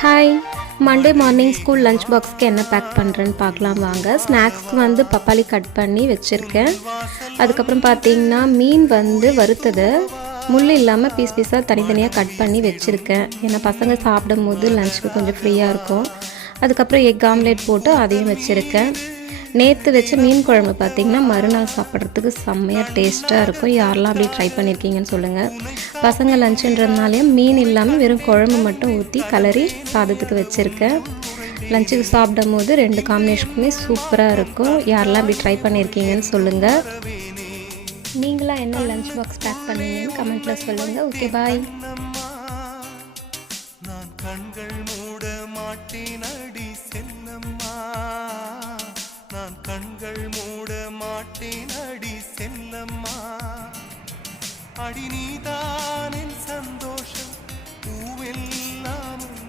Hi. Monday morning school lunch பாக்ஸ்க்கு என்ன pack பண்ணுறேன்னு பார்க்கலாம் வாங்க. ஸ்நாக்ஸ்க்கு வந்து பப்பாளி கட் பண்ணி வச்சுருக்கேன். அதுக்கப்புறம் பார்த்தீங்கன்னா மீன் வந்து வறுத்ததை முள் இல்லாமல் பீஸ் பீஸாக தனித்தனியாக கட் பண்ணி வச்சுருக்கேன். ஏன்னா பசங்க சாப்பிடும் போது லஞ்சுக்கு கொஞ்சம் ஃப்ரீயாக இருக்கும். அதுக்கப்புறம் எக் ஆம்லேட் போட்டு அதையும் வச்சுருக்கேன். நேற்று வச்ச மீன் குழம்பு பார்த்திங்கன்னா மறுநாள் சாப்பிட்றதுக்கு செம்மையாக டேஸ்ட்டாக இருக்கும். யாரெல்லாம் அப்படி ட்ரை பண்ணியிருக்கீங்கன்னு சொல்லுங்கள். பசங்க லஞ்சுன்றதுனாலையும் மீன் இல்லாமல் வெறும் குழம்பு மட்டும் ஊற்றி கலரி சாதத்துக்கு வச்சுருக்கேன். லஞ்சுக்கு சாப்பிடும் போது ரெண்டு காம்பினேஷனுமே சூப்பராக இருக்கும். யாரெல்லாம் அப்படி ட்ரை பண்ணியிருக்கீங்கன்னு சொல்லுங்கள். நீங்களாம் என்ன லஞ்ச் பாக்ஸ் பேக் பண்ணீங்கன்னு கமெண்ட்டில் சொல்லுங்கள். ஓகே, பாய். கண்கள் மூட மாட்டேன் அடி செல்லம்மா, அடி நீதான்